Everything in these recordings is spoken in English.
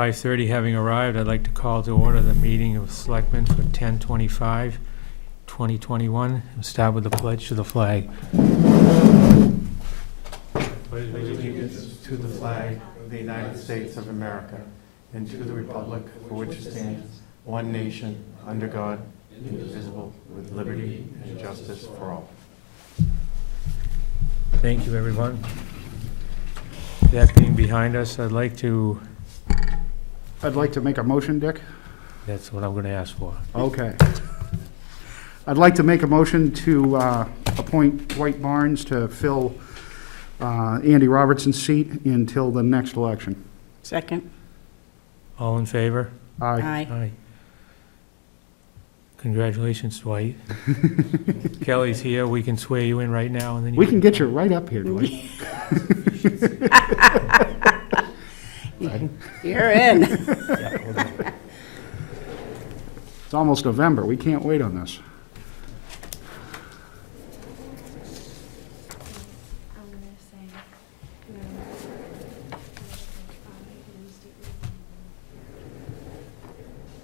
5:30 having arrived, I'd like to call to order the meeting of Selectmen for 10/25/2021. We'll start with the pledge to the flag. Pledge allegiance to the flag of the United States of America and to the republic for which it stands, one nation, under God, indivisible, with liberty and justice for all. Thank you, everyone. That being behind us, I'd like to make a motion, Dick. that's what I'm going to ask for. Okay. I'd like to make a motion to appoint Dwight Barnes to fill Andy Robertson's seat until the next election. Second. All in favor? Aye. Aye. Congratulations, Dwight. Kelly's here. We can swear you in right now, and then We can get you right up here, Dwight. You're in. It's almost November. We can't wait on this.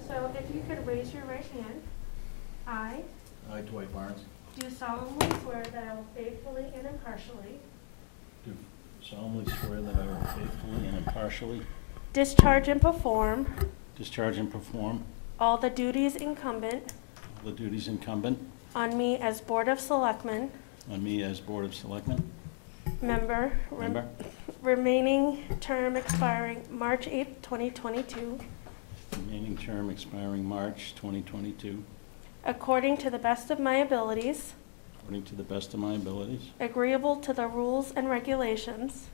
So if you could raise your right hand. I Dwight Barnes, do solemnly swear that I will faithfully and impartially do solemnly swear that I will faithfully and impartially discharge and perform discharge and perform all the duties incumbent all the duties incumbent on me as Board of Selectmen on me as Board of Selectmen member, member, remaining term expiring March 8th, 2022, remaining term expiring March 2022, according to the best of my abilities, according to the best of my abilities, agreeable to the rules and regulations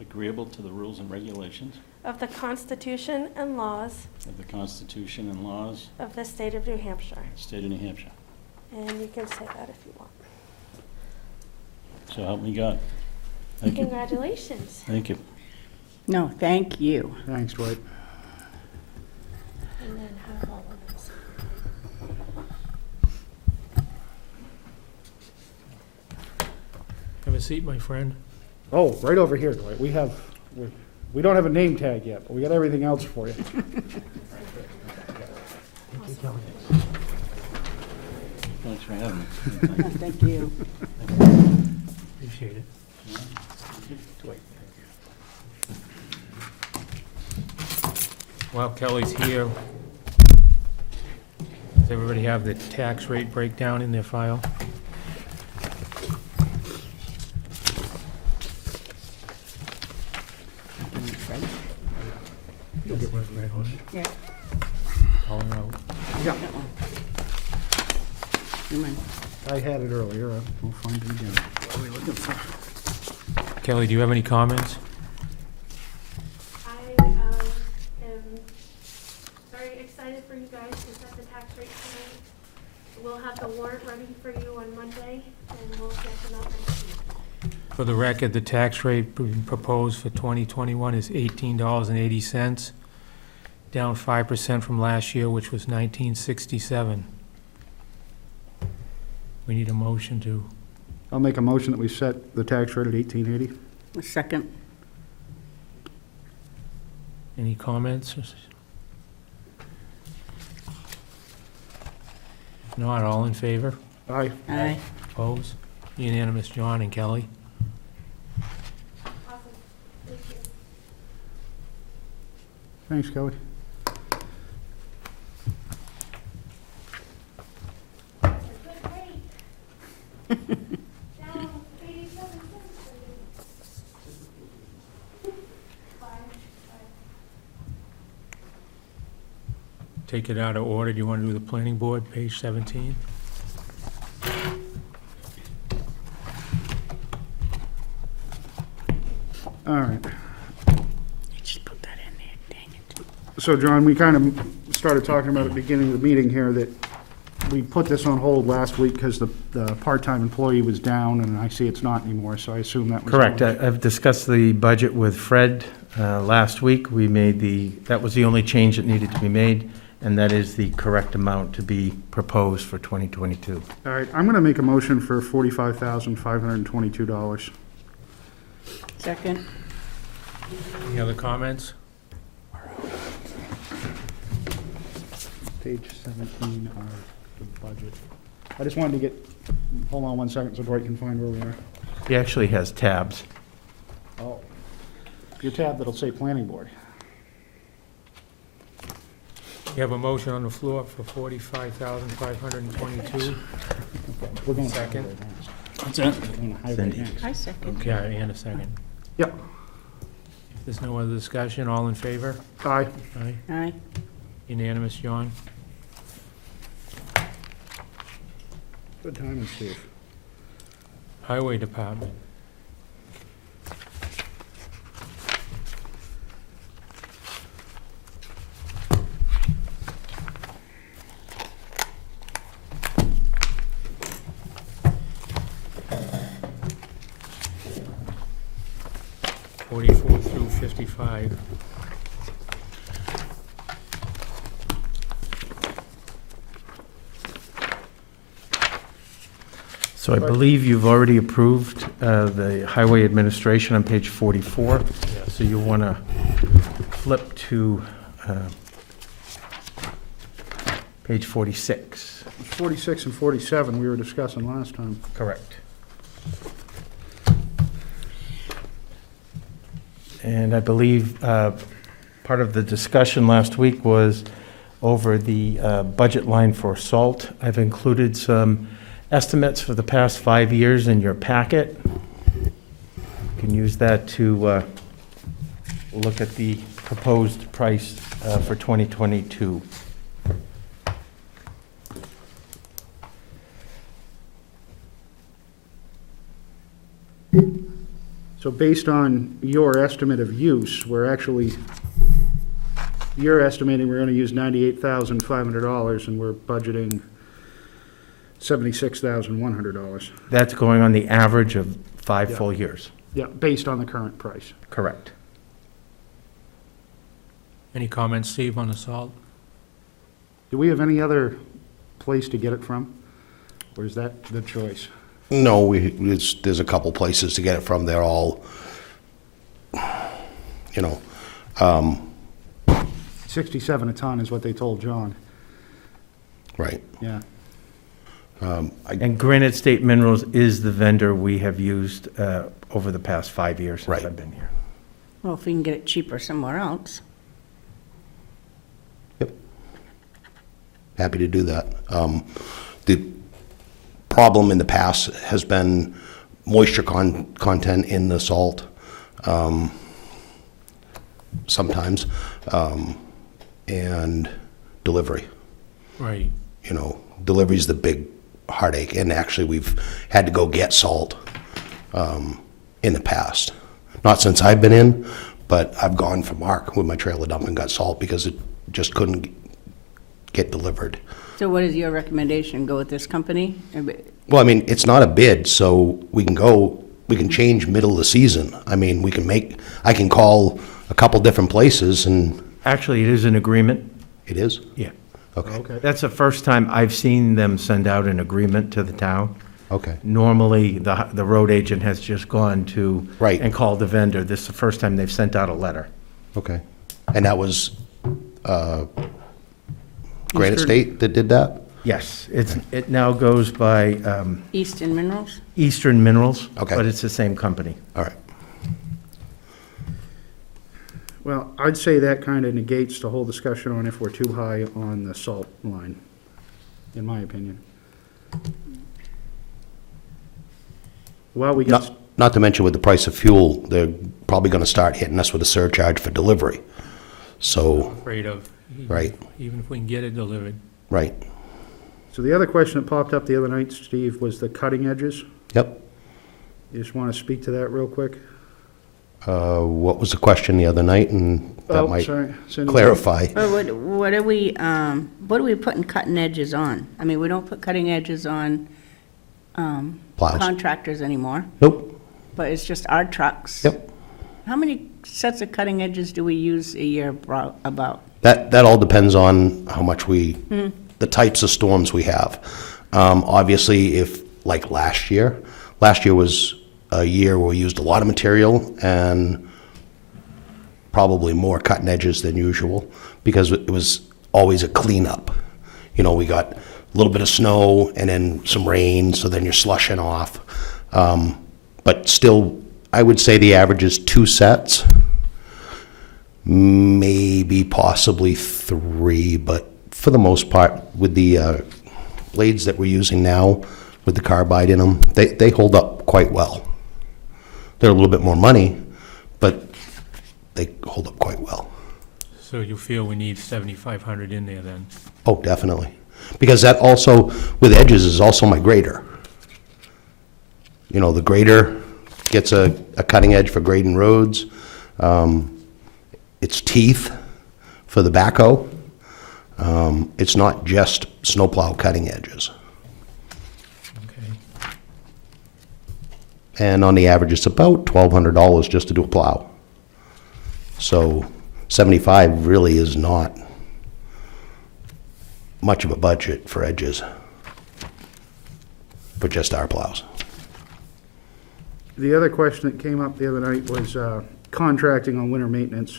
agreeable to the rules and regulations of the Constitution and laws of the Constitution and laws of the state of New Hampshire. of the state of New Hampshire. And you can say that if you want. So help me God. Thank you. Congratulations. Thank you. No, thank you. Thanks, Dwight. And then have all of this. Have a seat, my friend. Oh, right over here, Dwight. We don't have a name tag yet, but we got everything else for you. Thanks for having me. Thank you. Appreciate it. While Kelly's here, does everybody have the tax rate breakdown in their file? Yeah. All in all. Yeah, Never mind. I had it earlier. We'll find it again. What are we looking for? Kelly, do you have any comments? I am very excited for you guys to set the tax rate tonight. We'll have the warrant ready for you on Monday, and we'll get them out next week. For the record, the tax rate proposed for 2021 is $18.80, down 5% from last year, which was $19.67. We need a motion to, I'll make a motion that we set the tax rate at $18.80. Second. any comments? If not, all in favor? Aye. Aye. Opposed? Unanimous, John and Kelly. Awesome. Thank you. Thanks, Kelly. Good rate. Down 87 cents for you. Five. Take it out of order. Do you want to do the planning board, page 17? All right. Just put that in there, dang it. So, John, we kind of started talking about at the beginning of the meeting here that we put this on hold last week because the part-time employee was down, and I see it's not anymore, so I assume that was... Correct. I've discussed the budget with Fred last week. That was the only change that needed to be made, and that is the correct amount to be proposed for 2022. All right, I'm going to make a motion for $45,522. Second. Any other comments? Page 17 of the budget. I just wanted to get, hold on one second so Dwight can find where we are. He actually has tabs. Oh, your tab that'll say planning board. You have a motion on the floor for 45,522. We're going Second. highway next. What's that? We're going to highway Cindy. next. I second. Okay, and a second. Yep. If there's no other discussion, all in favor? Aye. Aye. Aye. Unanimous, John? Good timing, Steve. Highway Department. '44 through '55. So I believe you've already approved the highway administration on page 44. So you want to flip to page 46. 46 and 47 we were discussing last time. Correct. And I believe part of the discussion last week was over the budget line for salt. I've included some estimates for the past 5 years in your packet. You can use that to look at the proposed price for 2022. So based on your estimate of use, you're estimating we're going to use $98,500 and we're budgeting $76,100. That's going on the average of 5 Yeah. full years. Yeah, based on the current price. Correct. Any comments, Steve, on the salt? Do we have any other place to get it from? Or is that the choice? No, there's a couple places to get it from. They're all, 67 a ton is what they told John. right. Yeah. And Granite State Minerals is the vendor we have used over the past 5 years since Right. I've been here. Well, if we can get it cheaper somewhere else. Yep. Happy to do that. The problem in the past has been moisture content in the salt, sometimes, and delivery. Right. Delivery's the big heartache, and actually we've had to go get salt in the past. Not since I've been in, but I've gone for Mark with my trailer dump and got salt because it just couldn't get delivered. So what is your recommendation? Go with this company? Well, I mean, it's not a bid, so we can change middle of the season. I mean, I can call a couple different places and Actually, it is an agreement. it is? Yeah. Okay, That's the first time I've seen them send out an agreement to the town. okay, Normally, the road agent has just gone to. Right. And called the vendor. This is the first time they've sent out a letter. okay. And that was Granite Eastern- State that did that? Yes, it now goes by Easton Minerals? Eastern Minerals. Okay. But it's the same company. All right. Well, I'd say that kind of negates the whole discussion on if we're too high on the salt line, in my opinion. Well, we got, Not to mention with the price of fuel, they're probably gonna start hitting us with a surcharge for delivery. So, Afraid of. Right. Even if we can get it delivered. right, so the other question that popped up the other night, Steve, was the cutting edges. yep. You just want to speak to that real quick? What was the question the other night, and that Oh, might sorry. Cindy. clarify. Well, what are we putting cutting edges on? I mean, we don't put cutting edges on Plows. contractors anymore, Nope, but it's just our trucks. yep. How many sets of cutting edges do we use a year about? That all depends on how much the types of storms we have. Obviously, if, like last year was a year where we used a lot of material and probably more cutting edges than usual, because it was always a cleanup. You know, we got a little bit of snow and then some rain, so then you're slushing off. But still, I would say the average is 2 sets, maybe possibly 3, but for the most part, with the blades that we're using now, with the carbide in them, they hold up quite well. They're a little bit more money, but they hold up quite well. So you feel we need 7,500 in there then? Oh, definitely. Because that also, with edges, is also my grader. You know, the grader gets a cutting edge for grading roads. It's teeth for the backhoe. It's not just snowplow cutting edges. Okay. And on the average, it's about $1,200 just to do a plow. So 75 really is not much of a budget for edges for just our plows. The other question that came up the other night was contracting on winter maintenance.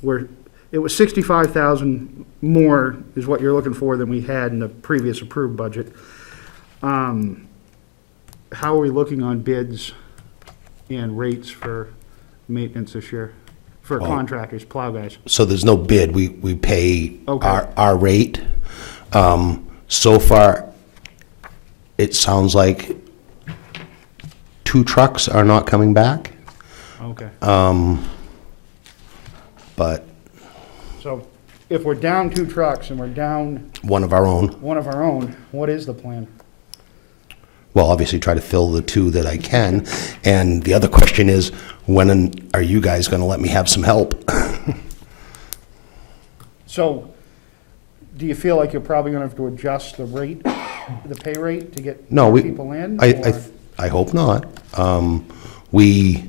Where it was 65,000 more is what you're looking for than we had in the previous approved budget. How are we looking on bids and rates for maintenance this year? For Well- contractors, plow guys? So there's no bid, we pay Okay. our rate. So far, it sounds like 2 trucks are not coming back, Okay. but So if we're down 2 trucks and we're down one of our own. one of our own, what is the plan? Well, obviously try to fill the 2 that I can. And the other question is, when are you guys gonna let me have some help? So, do you feel like you're probably gonna have to adjust the rate, the pay rate to get No, we, people in? I or- hope not. We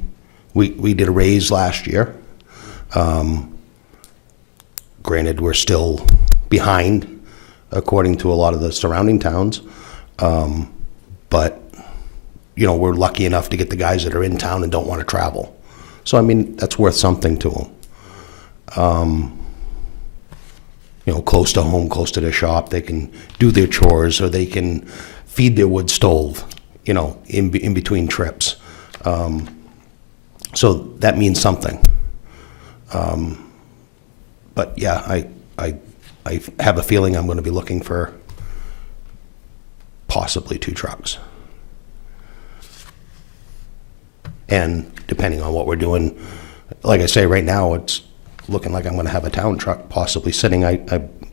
did a raise last year. Granted, we're still behind according to a lot of the surrounding towns. But, you know, we're lucky enough to get the guys that are in town and don't want to travel. So, I mean, that's worth something to them. You know, close to home, close to their shop, they can do their chores, or they can feed their wood stove, you know, in between trips. So that means something. But yeah, I have a feeling I'm going to be looking for possibly 2 trucks. And depending on what we're doing, like I say, right now, it's looking like I'm going to have a town truck possibly sitting. I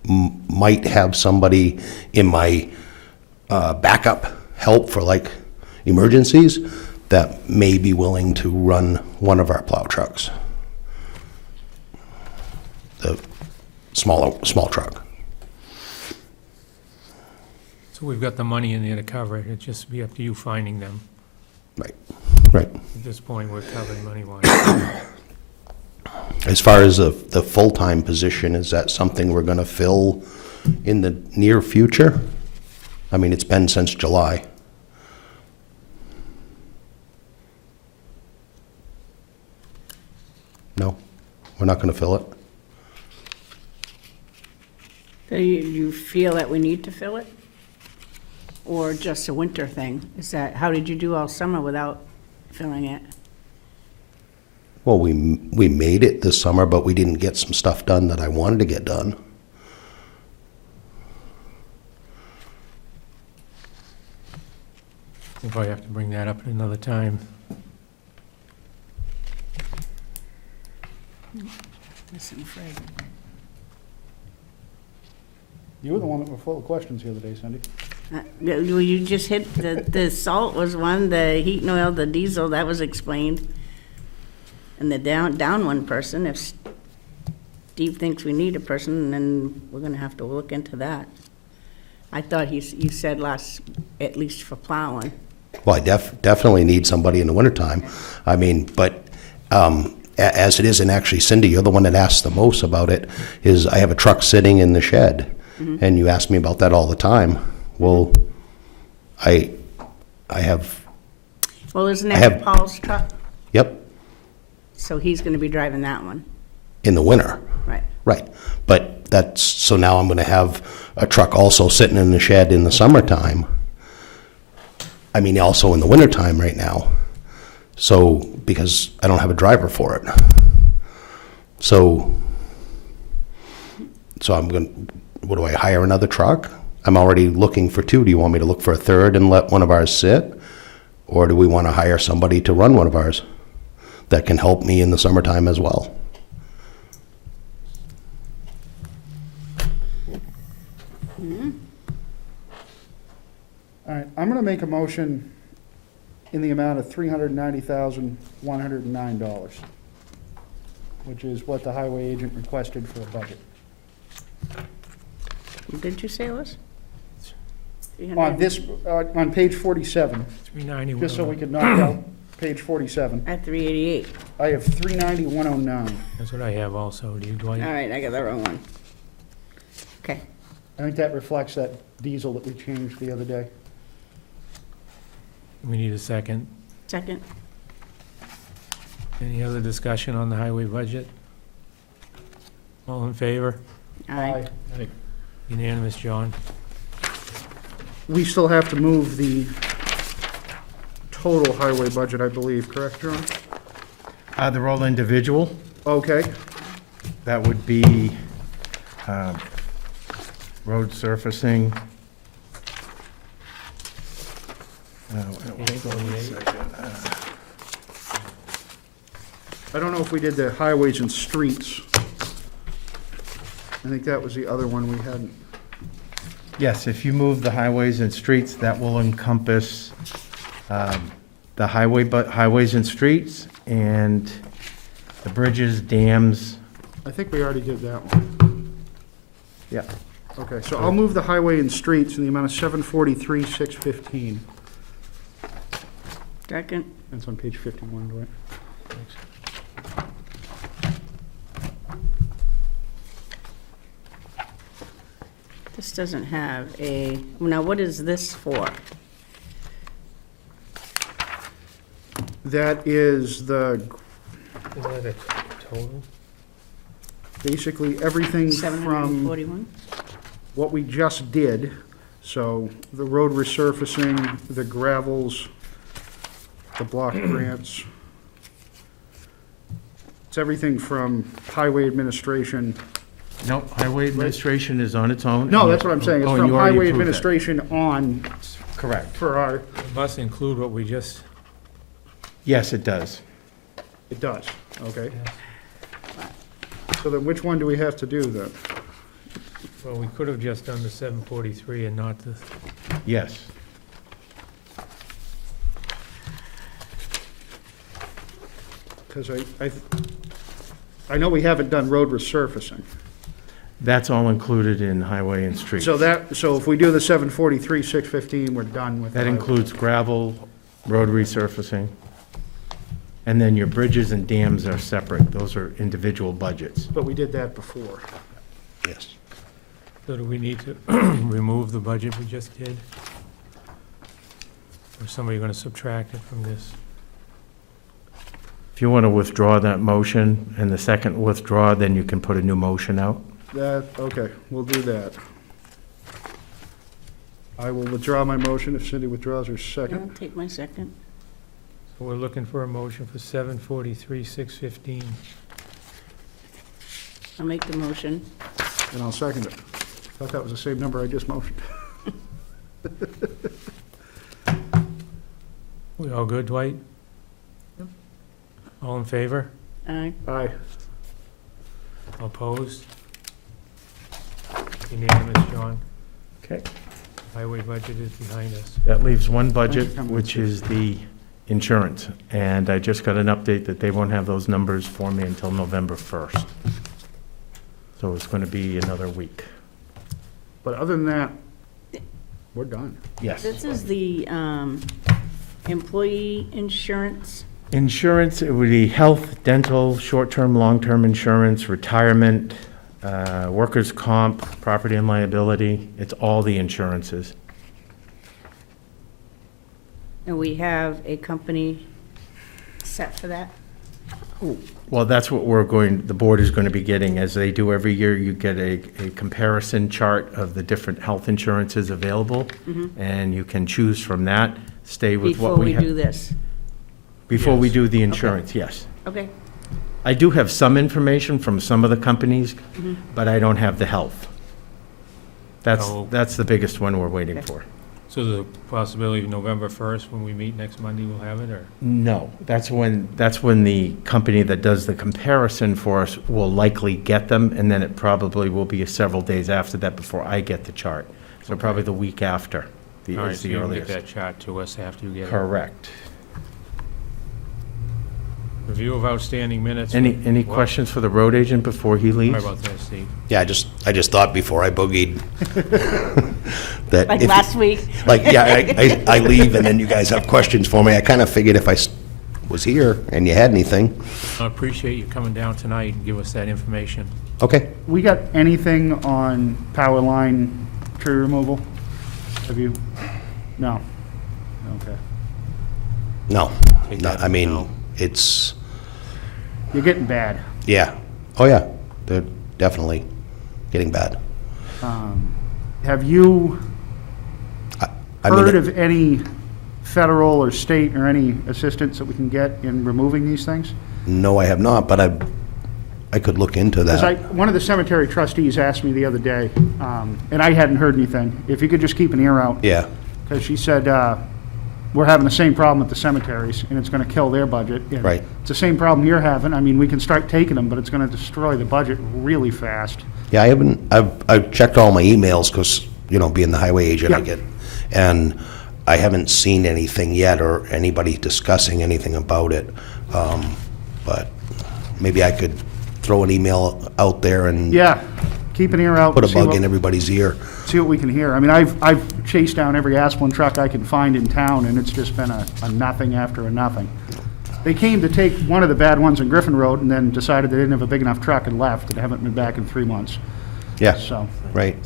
might have somebody in my backup help for like emergencies that may be willing to run one of our plow trucks. The small truck. So we've got the money in there to cover it, it'd just be up to you finding them. Right. At this point, we're covered money-wise. As far as the full-time position, is that something we're gonna fill in the near future? I mean, it's been since July. No, we're not gonna fill it? So you feel that we need to fill it? Or just a winter thing? Is that, how did you do all summer without filling it? Well, we made it this summer, but we didn't get some stuff done that I wanted to get done. We'll probably have to bring that up at another time. Listen, Fred. You were the one that were full of questions the other day, Cindy. You just hit, the salt was one, the heat and oil, the diesel, that was explained. And the down one person, if Steve thinks we need a person, then we're gonna have to look into that. I thought you said at least for plowing. Well, I definitely need somebody in the wintertime. I mean, but as it is, and actually Cindy, you're the one that asks the most about it, is I have a truck sitting in the shed. And you ask me about that all the time. Well, I have, Well, isn't I have- that Paul's truck? yep, So he's gonna be driving that one, in the winter. right? Right, but that's, so now I'm gonna have a truck also sitting in the shed in the summertime. I mean, also in the wintertime right now. So, because I don't have a driver for it. So I'm gonna, what do I, hire another truck? I'm already looking for two. Do you want me to look for a third and let one of ours sit? Or do we wanna hire somebody to run one of ours that can help me in the summertime as well? All right, I'm gonna make a motion in the amount of $390,109, which is what the highway agent requested for a budget. What did you say it was? On this, on page 47, 391. just so we could knock out page 47, At 388. I have 390,109. That's what I have also. Do you, Dwight? All right, I got the wrong one. Okay. I think that reflects that diesel that we changed the other day. We need a second. Second. Any other discussion on the highway budget? All in favor? Aye. Unanimous, John. We still have to move the total highway budget, I believe, correct, John? They're all individual. Okay, That would be road surfacing. Hang on one second. I don't know if we did the highways and streets. I think that was the other one we hadn't. Yes, if you move the highways and streets, that will encompass the highways and streets, and the bridges, dams. I think we already did that one. Yeah. Okay, so I'll move the highway and streets in the amount of $743,615. Second. That's on page 51, Dwight. This doesn't have a, now what is this for? That is the, Is that a total? basically everything from 741? what we just did. So the road resurfacing, the gravels, the block grants. It's everything from highway administration. Nope, highway administration is on its own. No, that's what I'm saying. It's Oh, and from you already highway approved that. administration on Correct. for our, It must include what we just, Yes, it does. it does, okay. So then which one do we have to do then? well, we could have just done the 743 and not the, Yes. Because I know we haven't done road resurfacing. That's all included in highway and streets. So if we do the 743, 615, we're done with That highway. includes gravel, road resurfacing, and then your bridges and dams are separate. Those are individual budgets. But we did that before. Yes. so do we need to remove the budget we just did? Or is somebody gonna subtract it from this? If you want to withdraw that motion and the second withdraw, then you can put a new motion out. Okay, we'll do that. I will withdraw my motion if Cindy withdraws her I'll second. take my second. So we're looking for a motion for 743, 615. I'll make the motion. And I'll second it. Thought that was the same number I just motioned. We all good, Dwight? All in favor? Aye. Aye. All opposed? Unanimous, John. Okay. Highway budget is behind us. That leaves one budget, which is the insurance. And I just got an update that they won't have those numbers for me until November 1st. So it's going to be another week. But other than that, we're done. Yes. This is the employee insurance. Insurance, it would be health, dental, short-term, long-term insurance, retirement, workers' comp, property and liability. It's all the insurances. And we have a company set for that? Well, that's what the board is going to be getting, as they do every year. You get a comparison chart of the different health insurances available, and you can choose from that, stay with what Before we we do have. this. Before we Yes. do the insurance, yes. Okay. I do have some information from some of the companies, Mm-hmm. but I don't have the health. Oh. That's the biggest one we're waiting Okay. for. So there's a possibility of November 1st, when we meet next Monday, we'll have it, or? No, that's when the company that does the comparison for us will likely get them, and then it probably will be several days after that before I get the chart. So probably the week after All right, is so the you can get earliest. that chart to us after you get it. Correct. Review of outstanding minutes. Any What? questions for the road agent before he Sorry leaves? about that, Steve. Yeah, I just thought before I boogied that Like if, last week. like, yeah, I leave and then you guys have questions for me. I kind of figured if I was here and you had anything. I appreciate you coming down tonight and give us that information. Okay. We got anything on power line tree removal? Have you? No. Okay. No, Take no, that I as a mean, no. it's, You're getting bad. yeah. Oh, yeah, they're definitely getting bad. Have you I mean, heard of any federal or state or any assistance that we can get in removing these things? no, I have not, but I could look into Because that. one of the cemetery trustees asked me the other day, and I hadn't heard anything, if you could just keep an ear out. Yeah, Because she said, we're having the same problem with the cemeteries, and it's gonna kill their budget. And Right. It's the same problem you're having. I mean, we can start taking them, but it's gonna destroy the budget really fast. yeah, I've checked all my emails because, being the highway agent, I Yeah. get, and I haven't seen anything yet or anybody discussing anything about it. But maybe I could throw an email out there and Yeah, keep an ear out. put a see bug what- in everybody's ear. See what we can hear. I mean, I've chased down every Asplin truck I can find in town, and it's just been a nothing after a nothing. They came to take one of the bad ones in Griffin Road and then decided they didn't have a big enough truck and left, and haven't been back in 3 months. Yeah, So, right.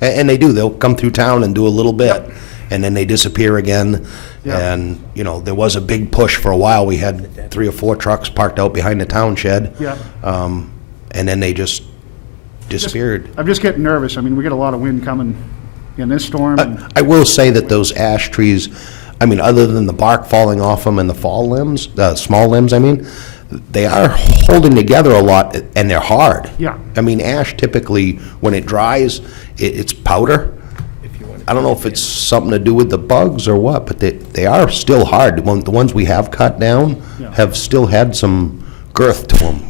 And they do, they'll come through town and do a little bit, and then they disappear again. Yeah. And, there was a big push for a while. We had 3 or 4 trucks parked out behind the town shed. yeah. And then they just disappeared. I'm just getting nervous. I mean, we get a lot of wind coming in this storm, and I will say that those ash trees, I mean, other than the bark falling off them and the fall limbs, small limbs, I mean, they are holding together a lot, and they're hard. Yeah. I mean, ash typically, when it dries, it's powder. I don't know if it's something to do with the bugs or what, but they are still hard. The ones we have cut down Yeah. have still had some girth to them,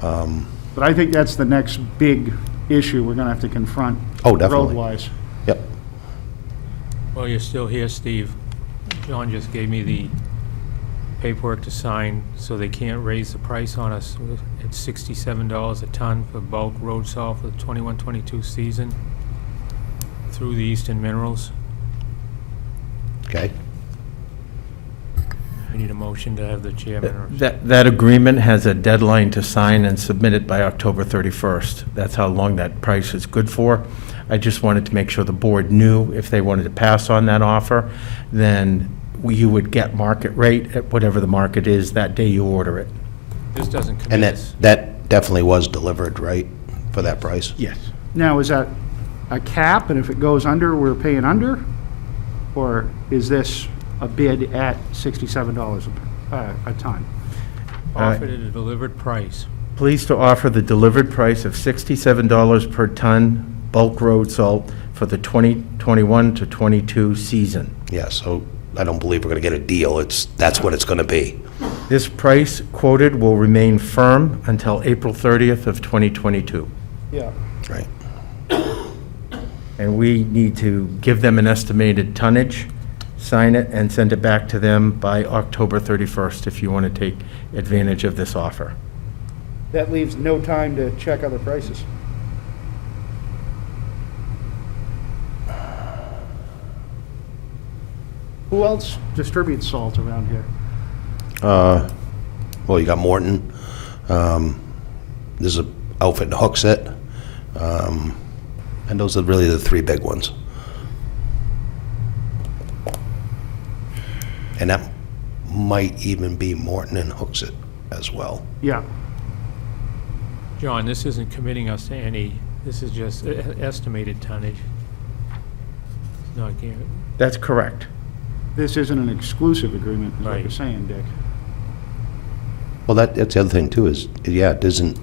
but I think that's the next big issue we're gonna have to confront. Oh, definitely. Road-wise. Yep. Well, you're still here, Steve. John just gave me the paperwork to sign, so they can't raise the price on us. It's $67 a ton for bulk road salt for the 21-22 season through the Eastern Minerals. Okay. We need a motion to have the chairman or... That agreement has a deadline to sign and submit it by October 31st. That's how long that price is good for. I just wanted to make sure the board knew if they wanted to pass on that offer, then you would get market rate at whatever the market is that day you order it. This doesn't And commit that, us. that definitely was delivered, right, for that price? Yes. Now, is that a cap, and if it goes under, we're paying under? Or is this a bid at $67 a ton? Offered at a delivered price. Pleased to offer the delivered price of $67 per ton bulk road salt for the 2021 to 22 season. Yeah, so I don't believe we're gonna get a deal. That's what it's gonna be. This price quoted will remain firm until April 30th of 2022. Yeah. Right. And we need to give them an estimated tonnage, sign it, and send it back to them by October 31st if you want to take advantage of this offer. That leaves no time to check other prices. Who else distributes salt around here? Well, you got Morton. There's an outfit that hooks it. And those are really the 3 big ones. And that might even be Morton and hooks it. as well. Yeah, John, this isn't committing us to any, this is just estimated tonnage. It's not guaranteed. That's correct. this isn't an exclusive agreement, is what Right. you're saying, Dick. Well, that's the other thing too, is, yeah, it doesn't,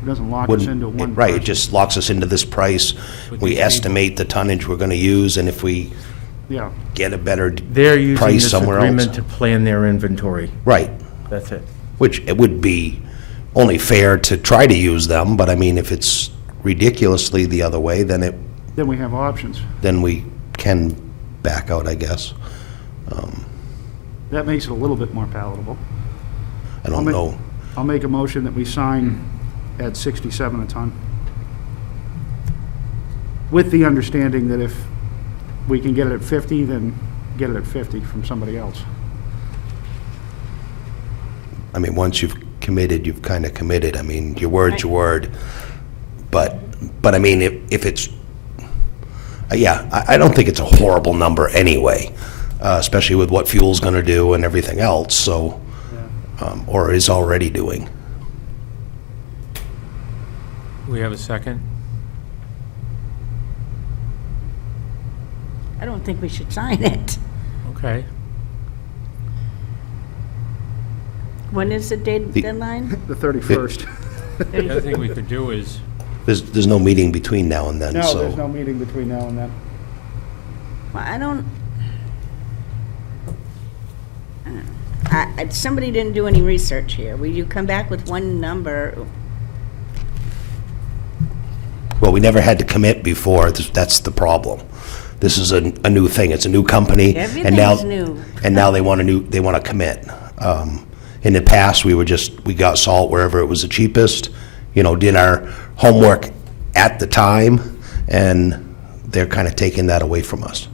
It doesn't lock us wouldn't, into one right, it person. just locks us into this price. With We these estimate the tonnage we're gonna use, and if we Yeah, get a better They're using price this somewhere else. agreement to plan their inventory. Right, That's it. which it would be only fair to try to use them, but I mean, if it's ridiculously the other way, then then we have options. then we can back out, I guess. That makes it a little bit more palatable. I don't know. I'll make a motion that we sign at 67 a ton. With the understanding that if we can get it at 50, then get it at 50 from somebody else. I mean, once you've committed, you've kind of committed. I mean, your word's your word. But I mean, if it's, yeah, I don't think it's a horrible number anyway, especially with what fuel's gonna do and everything else, so, or is already doing. We have a second? I don't think we should sign it. Okay. When is the deadline? The 31st. The other thing we could do is, There's no meeting between now and then, No, so. there's no meeting between now and then. Well, I don't. Somebody didn't do any research here. Will you come back with one number? Well, we never had to commit before, that's the problem. This is a new thing, it's a new company. and now Everything's new. And now they want to commit. In the past, we got salt wherever it was the cheapest, did our homework at the time, and they're kind of taking that away from us.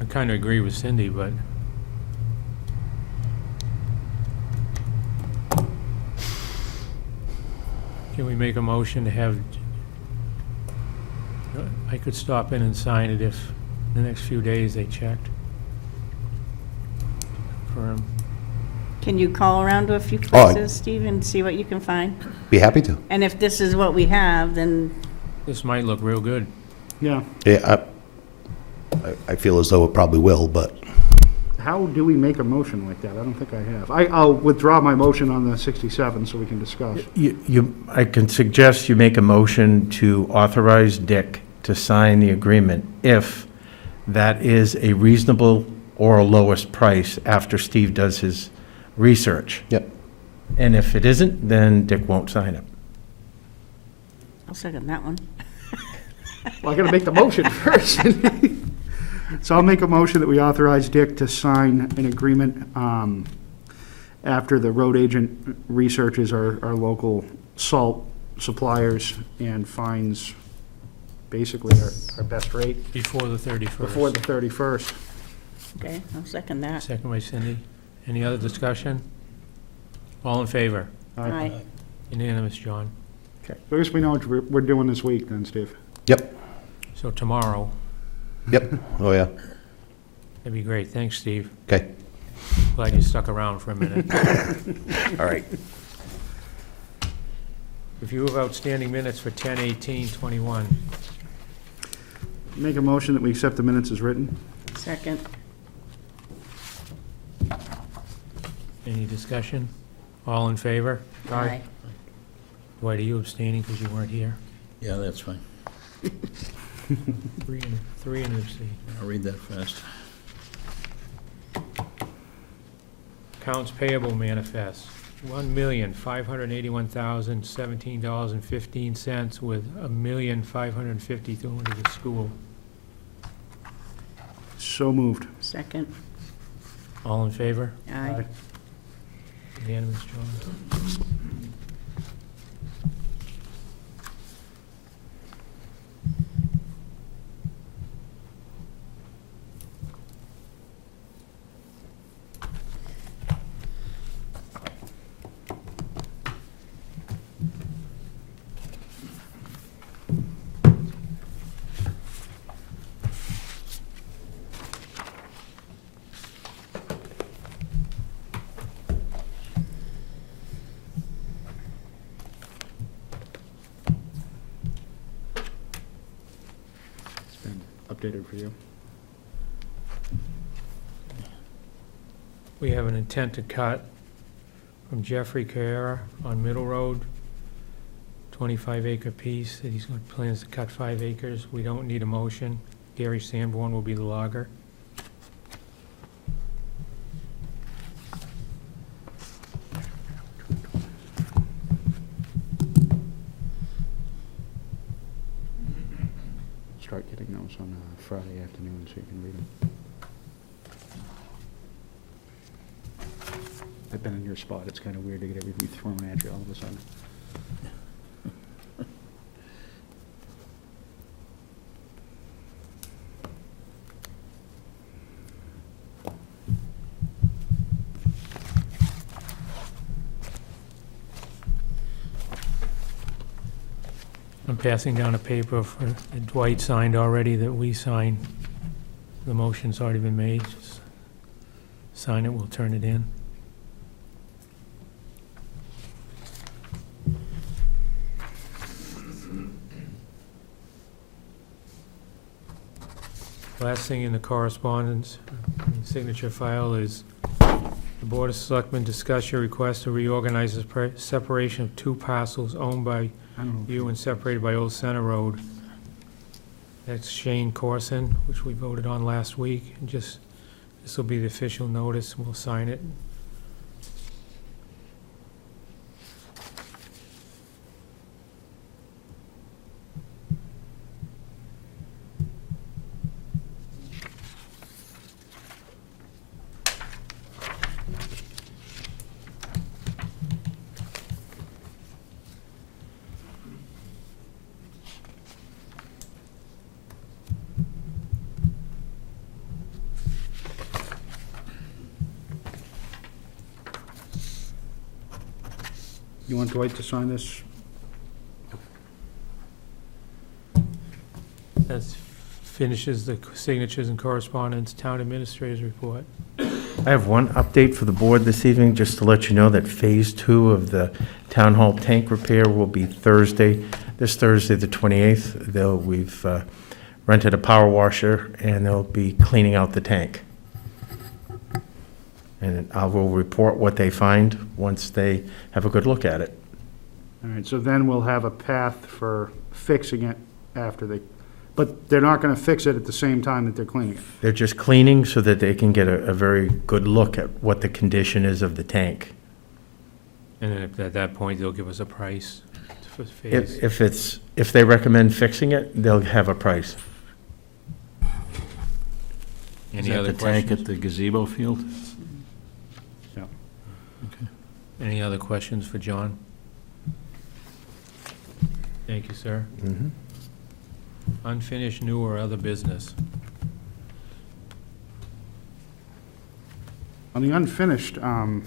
I kind of agree with Cindy, but can we make a motion to have, I could stop in and sign it if the next few days they checked. Confirm. Can you call around to a few Oh, I- places, Steve, and see what you can find? Be happy to. And if this is what we have, then This might look real good. Yeah. Yeah, I feel as though it probably will, but How do we make a motion like that? I don't think I have. I'll withdraw my motion on the 67 so we can discuss. I can suggest you make a motion to authorize Dick to sign the agreement if that is a reasonable or a lowest price after Steve does his research. yep. And if it isn't, then Dick won't sign it. I'll second that one. Well, I gotta make the motion first. So I'll make a motion that we authorize Dick to sign an agreement after the road agent researches our local salt suppliers and finds basically our best rate Before the 31st. before the 31st. Okay, I'll second that. Second by Cindy. Any other discussion? All in favor? Aye. Unanimous, John. So I guess we know what we're doing this week then, Steve. Yep, So tomorrow, yep, oh yeah, that'd be great. Thanks, Steve. okay, Glad you stuck around for a minute. all right. Review of outstanding minutes for 10/18/21. Make a motion that we accept the minutes as written. Second. Any discussion? All in favor? Aye. Dwight, are you abstaining because you weren't here? Yeah, that's fine. Three and abstain. I'll read that fast. Accounts payable manifest, $1,581,017.15 with $1,550,000 going to the school. So moved. Second. All in favor? Aye. Unanimous, John. updated for you. We have an intent to cut from Jeffrey Carrera on Middle Road, 25-acre piece, that he's got plans to cut 5 acres. We don't need a motion. Gary Sanborn will be the logger. Start getting those on Friday afternoon so you can read them. I've been in your spot. It's kind of weird to get everything thrown at you all of a sudden. I'm passing down a paper for that Dwight signed already, that we signed. The motion's already been made. Just sign it, we'll turn it in. Last thing in the correspondence, signature file, is the Board of Selectmen discuss your request to reorganize the separation of 2 parcels owned by I don't know. you and separated by Old Center Road. That's Shane Corson, which we voted on last week, and just, this will be the official notice, and we'll sign it. You want Dwight to sign this? That finishes the signatures and correspondence. Town Administrator's report. I have one update for the board this evening, just to let you know that Phase 2 of the Town Hall tank repair will be Thursday, this Thursday, the 28th. We've rented a power washer, and they'll be cleaning out the tank. And I will report what they find once they have a good look at it. All right, so then we'll have a path for fixing it after they, but they're not gonna fix it at the same time that they're cleaning it. They're just cleaning so that they can get a very good look at what the condition is of the tank. And then at that point, they'll give us a price for phase. If they recommend fixing it, they'll have a price. Any Is other that the tank questions? at the gazebo field? Any other questions for John? Thank you, sir. Mhm. Unfinished, new, or other business? On the unfinished, I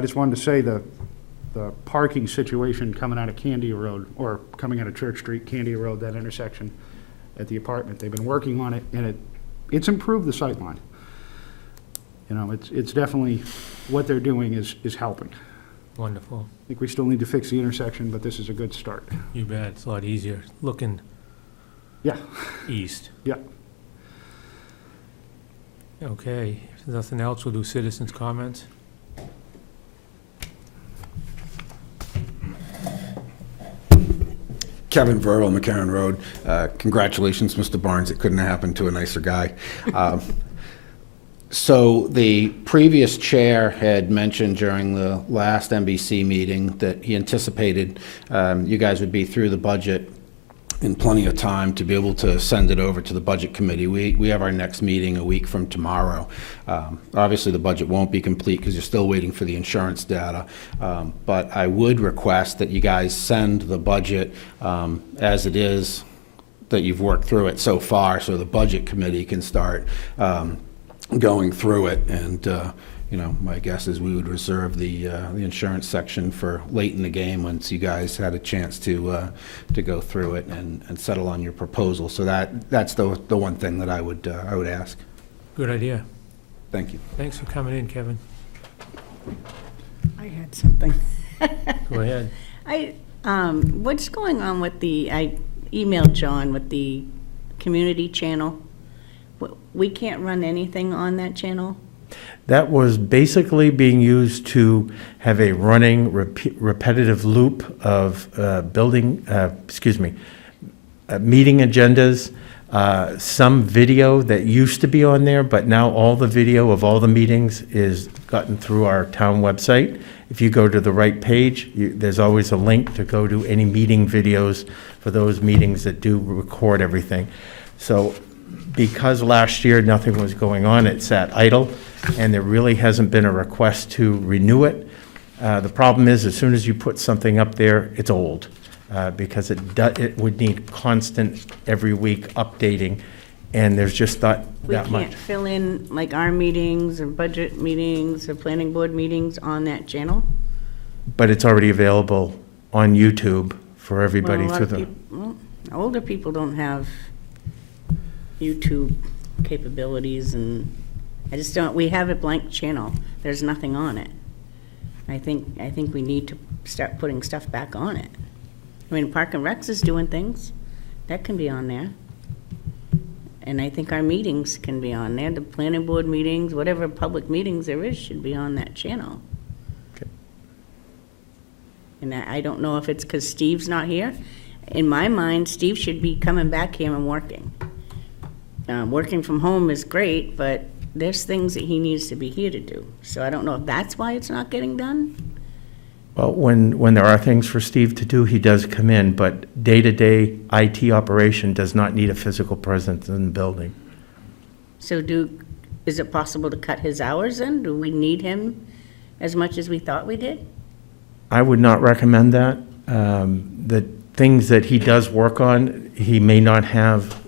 just wanted to say the parking situation coming out of Candia Road, or coming out of Church Street, Candia Road, that intersection at the apartment, they've been working on it, and it's improved the sightline. You know, it's definitely, what they're doing is helping. Wonderful. I think we still need to fix the intersection, but this is a good start. You bet. It's a lot easier looking Yeah, east. yeah. Okay, if there's nothing else, we'll do citizens' comments. Kevin Vertle, McCarran Road. Congratulations, Mr. Barnes. It couldn't have happened to a nicer guy. So the previous chair had mentioned during the last NBC meeting that he anticipated you guys would be through the budget in plenty of time to be able to send it over to the Budget Committee. We have our next meeting a week from tomorrow. Obviously, the budget won't be complete because you're still waiting for the insurance data. But I would request that you guys send the budget as it is, that you've worked through it so far, so the Budget Committee can start going through it. And you know, my guess is we would reserve the insurance section for late in the game once you guys had a chance to go through it and settle on your proposal. So that's the one thing that I would ask. Good idea. Thank you. Thanks for coming in, Kevin. I had something. Go ahead. What's going on with I emailed John with the community channel. We can't run anything on that channel? That was basically being used to have a running repetitive loop of meeting agendas, some video that used to be on there, but now all the video of all the meetings is gotten through our town website. If you go to the right page, there's always a link to go to any meeting videos for those meetings that do record everything. So because last year nothing was going on, it sat idle, and there really hasn't been a request to renew it. The problem is, as soon as you put something up there, it's old, because it would need constant, every week updating, and there's just not We that much. can't fill in like our meetings or budget meetings or planning board meetings on that channel? But it's already available on YouTube for everybody Well, a lot through of the, well, older people don't have YouTube capabilities, and I just don't, we have a blank channel. There's nothing on it. I think we need to start putting stuff back on it. I mean, Park and Recs is doing things. That can be on there. And I think our meetings can be on there. The planning board meetings, whatever public meetings there is, should be on that channel. Okay. And I don't know if it's because Steve's not here. In my mind, Steve should be coming back here and working. Working from home is great, but there's things that he needs to be here to do. So I don't know if that's why it's not getting done. well, when there are things for Steve to do, he does come in, but day-to-day IT operation does not need a physical presence in the building. So is it possible to cut his hours in? Do we need him as much as we thought we did? I would not recommend that. The things that he does work on, he may not have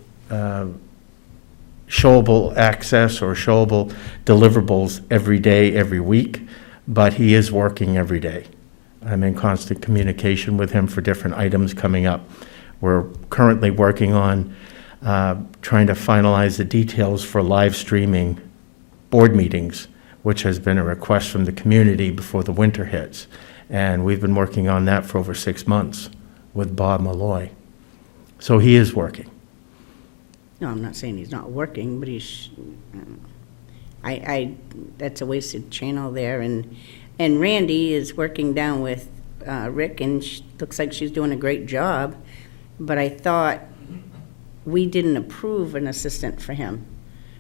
showable access or showable deliverables every day, every week, but he is working every day. I'm in constant communication with him for different items coming up. We're currently working on trying to finalize the details for live streaming board meetings, which has been a request from the community before the winter hits. And we've been working on that for over 6 months with Bob Malloy. So he is working. No, I'm not saying he's not working, but he's, that's a wasted channel there. And Randy is working down with Rick, and looks like she's doing a great job. But I thought we didn't approve an assistant for him,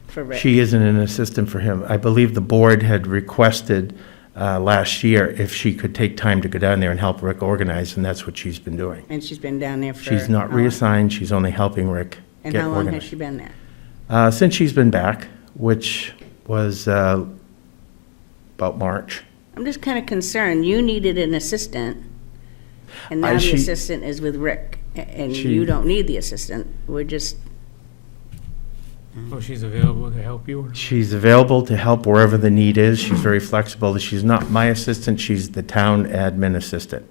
for Rick. She isn't an assistant for him. I believe the board had requested last year if she could take time to go down there and help Rick organize, and that's what she's been doing. And she's been down there for. She's not how long? reassigned, she's only helping Rick And get how long has organized. she been there? Since she's been back, which was about March. I'm just kind of concerned. You needed an assistant, and now the she- assistant is with Rick, and She- you don't need the assistant. We're just, Oh, she's available to help you? She's available to help wherever the need is. She's very flexible. She's not my assistant, she's the town admin assistant.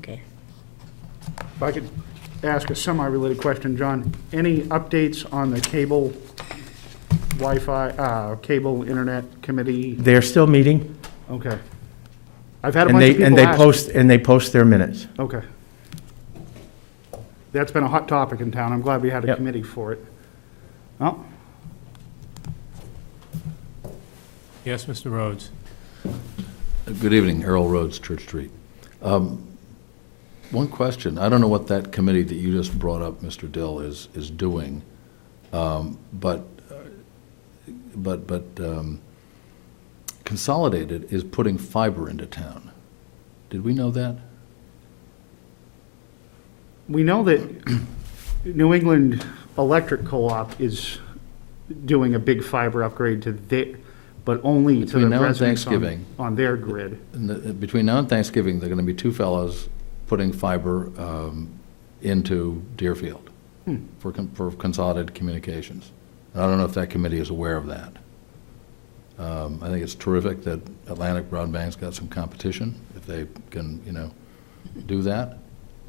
okay. If I could ask a semi-related question, John, any updates on the cable Wi-Fi, cable internet committee? They're still meeting, Okay. I've had a and bunch of people ask. they post their minutes. Okay. That's been a hot topic in town. I'm glad we had a Yep. committee for it. Oh, Yes, Mr. Rhodes? Good evening, Errol Rhodes, Church Street. One question, I don't know what that committee that you just brought up, Mr. Dill, is doing, but Consolidated is putting fiber into town. Did we know that? we know that New England Electric Co-op is doing a big fiber upgrade to their, but only to Between the now and residents Thanksgiving. on their grid. Between now and Thanksgiving, there are going to be two fellows putting fiber into Deerfield for Consolidated Communications. And I don't know if that committee is aware of that. I think it's terrific that Atlantic Broadband's got some competition, if they can, do that.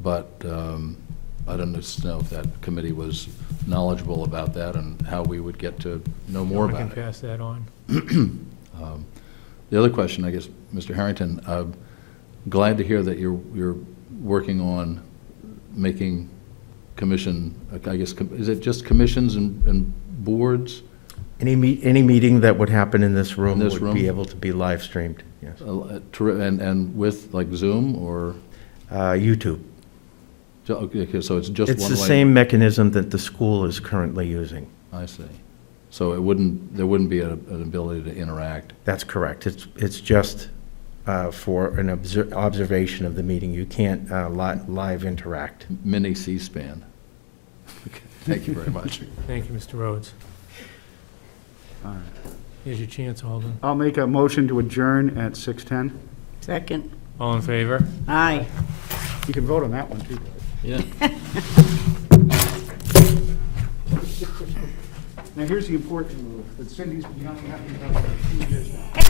But I don't just know if that committee was knowledgeable about that and how we would get to know more I about can it. pass that on. The other question, I guess, Mr. Harrington, glad to hear that you're working on making commission, I guess, is it just commissions and boards? Any meeting that would happen in this room In this would room? be able to be live streamed, yes. And with like Zoom or, YouTube. okay, so it's just one way? It's the same mechanism that the school is currently using. I see. So there wouldn't be an ability to interact? That's correct. It's just for an observation of the meeting. You can't live interact. Mini C-SPAN. Okay, thank you very much. Thank you, Mr. Rhodes. Here's your chance, Alden. I'll make a motion to adjourn at 6:10. Second. All in favor? Aye. You can vote on that one, too. Yeah. Now, here's the important move that Cindy's been yelling at me about for a few years now.